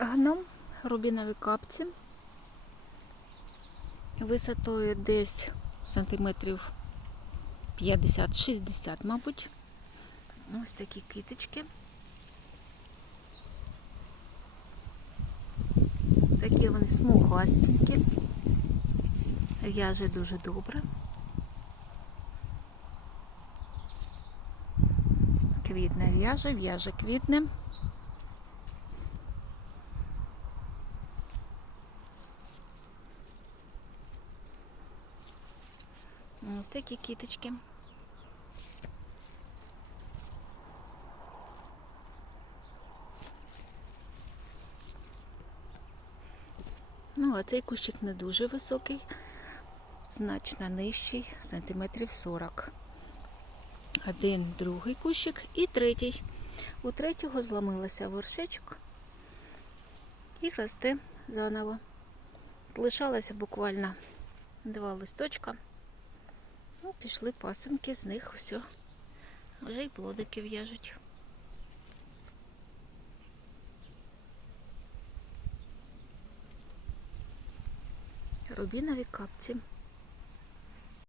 гном, рубінові капці. Висотою десь сантиметрів 50-60, мабуть. Ось такі китички. Такі вони смугастенькі. В'яже дуже добре. Квітне в'яже, в'яже квітне. Ось такі кіточки. Ну, а цей кущик не дуже високий, значно нижчий, сантиметрів 40. Один другий кущик і третій. У третього зламилося вершечок і росте заново. Лишалося буквально два листочка. Ну, пішли пасинки, з них все. Вже й плодики в'яжуть. Рубінові капці.